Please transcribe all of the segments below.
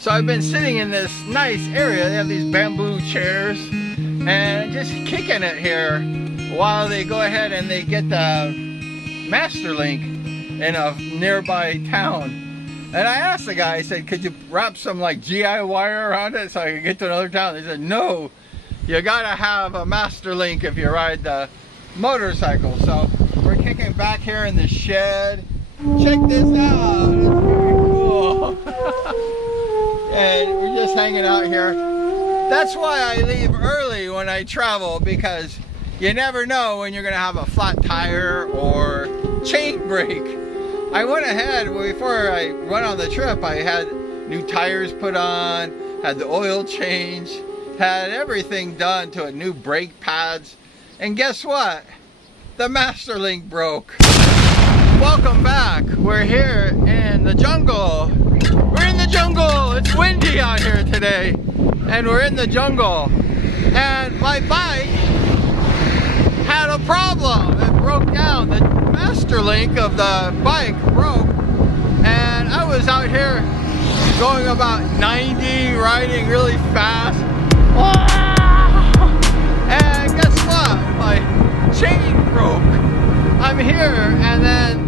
So I've been sitting in this nice area. They have these bamboo chairs and just kicking it here while they go ahead and they get the Masterlink in a nearby town. And I asked the guy, I said, could you wrap some like GI wire around it so I could get to another town? They said, no, you gotta have a Masterlink if you ride the motorcycle. So we're kicking back here in the shed. Check this out, it's very cool. And we're just hanging out here. That's why I leave early when I travel, because you never know when you're gonna have a flat tire or chain break. I went ahead, before I went on the trip, I had new tires put on, had the oil changed, had everything done to a new brake pads. And guess what? The Masterlink broke. Welcome back. We're here in the jungle. We're in the jungle. It's windy out here today. And we're in the jungle. And my bike had a problem. It broke down. The Masterlink of the bike broke. And I was out here going about 90, riding really fast. And guess what? My chain broke. I'm here, and then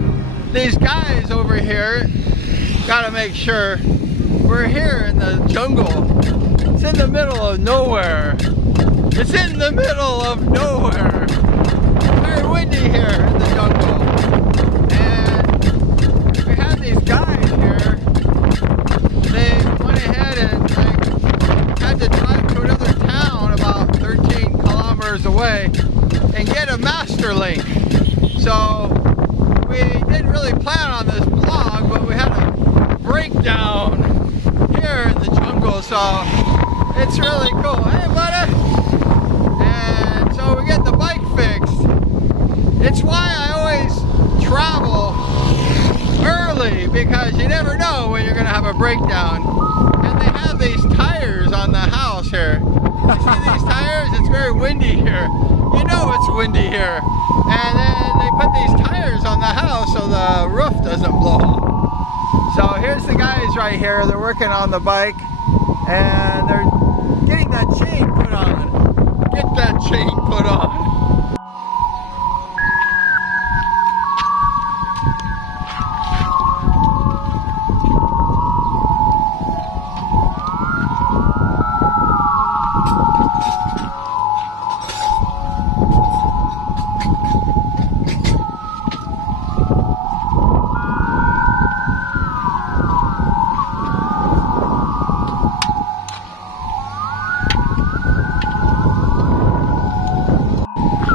these guys over here gotta make sure. We're here in the jungle. It's in the middle of nowhere. It's in the middle of nowhere. It's very windy here in the jungle. And we had these guys here. They went ahead and had to drive to another town about 13 kilometers away and get a Masterlink. So we didn't really plan on this vlog, but we had a breakdown here in the jungle, so it's really cool. Hey, buddy! And so we get the bike fixed. It's why I always travel early, because you never know when you're gonna have a breakdown. And they have these tires on the house here. You see these tires? It's very windy here. You know it's windy here. And then they put these tires on the house so the roof doesn't blow off. So here's the guys right here. They're working on the bike and they're getting that chain put on. Get that chain put on.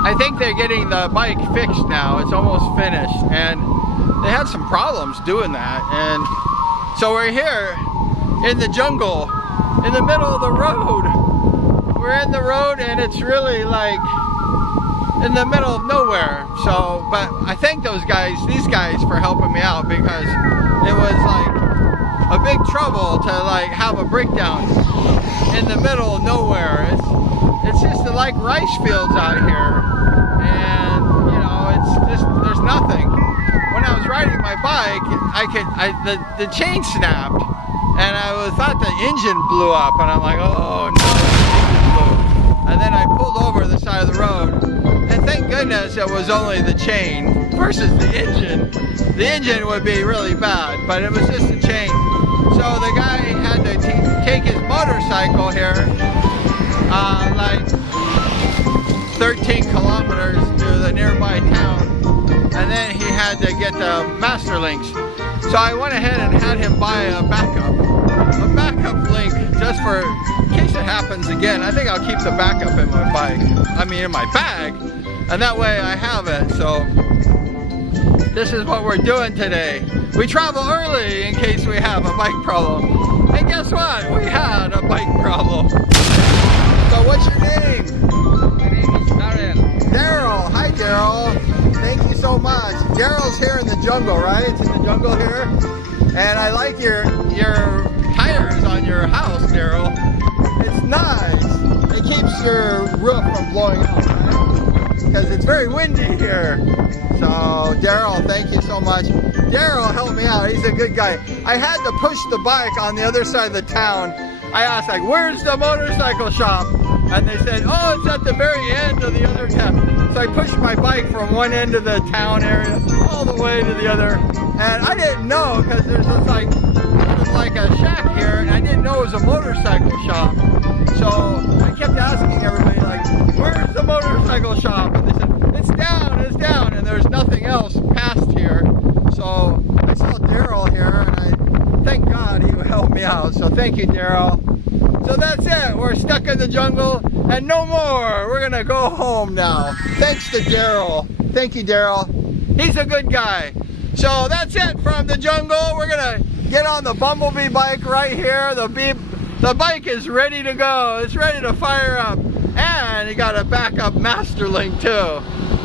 I think they're getting the bike fixed now. It's almost finished, and they had some problems doing that. And so we're here in the jungle, in the middle of the road. We're in the road, and it's really like in the middle of nowhere. So, but I thank these guys for helping me out, because it was like a big trouble to like have a breakdown in the middle of nowhere. It's just like rice fields out here. And you know, it's just, there's nothing. When I was riding my bike, the chain snapped, and I thought the engine blew up, and I'm like, oh no, the engine blew. And then I pulled over the side of the road, and thank goodness it was only the chain versus the engine. The engine would be really bad, but it was just the chain. So the guy had to take his motorcycle here, like 13 kilometers to the nearby town, and then he had to get the Masterlinks. So I went ahead and had him buy a backup link, just for in case it happens again. I think I'll keep the backup in my bike, in my bag, and that way I have it. So this is what we're doing today. We travel early in case we have a bike problem. And guess what? We had a bike problem. So what's your name? My name is Daryl. Daryl. Hi, Daryl. Thank you so much. Daryl's here in the jungle, right? It's in the jungle here. And I like your tires on your house, Daryl. It's nice. It keeps your roof from blowing out, right? Because it's very windy here. So Daryl, thank you so much. Daryl helped me out. He's a good guy. I had to push the bike on the other side of the town. I asked, like, where's the motorcycle shop? And they said, oh, it's at the very end of the other town. So I pushed my bike from one end of the town area all the way to the other. And I didn't know, because there's just like a shack here, and I didn't know it was a motorcycle shop. So I kept asking everybody, like, where's the motorcycle shop? And they said, it's down, and there's nothing else past here. So I saw Daryl here, and I thank God he helped me out. So thank you, Daryl. So that's it. We're stuck in the jungle, and no more. We're gonna go home now. Thanks to Daryl. Thank you, Daryl. He's a good guy. So that's it from the jungle. We're gonna get on the Bumblebee bike right here. The bike is ready to go. It's ready to fire up. And you got a backup Masterlink too.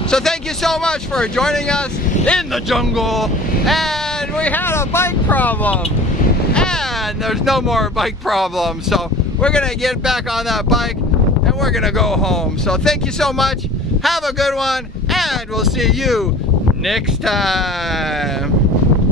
So thank you so much for joining us in the jungle. And we had a bike problem. And there's no more bike problems. So we're gonna get back on that bike and we're gonna go home. So thank you so much. Have a good one. And we'll see you next time.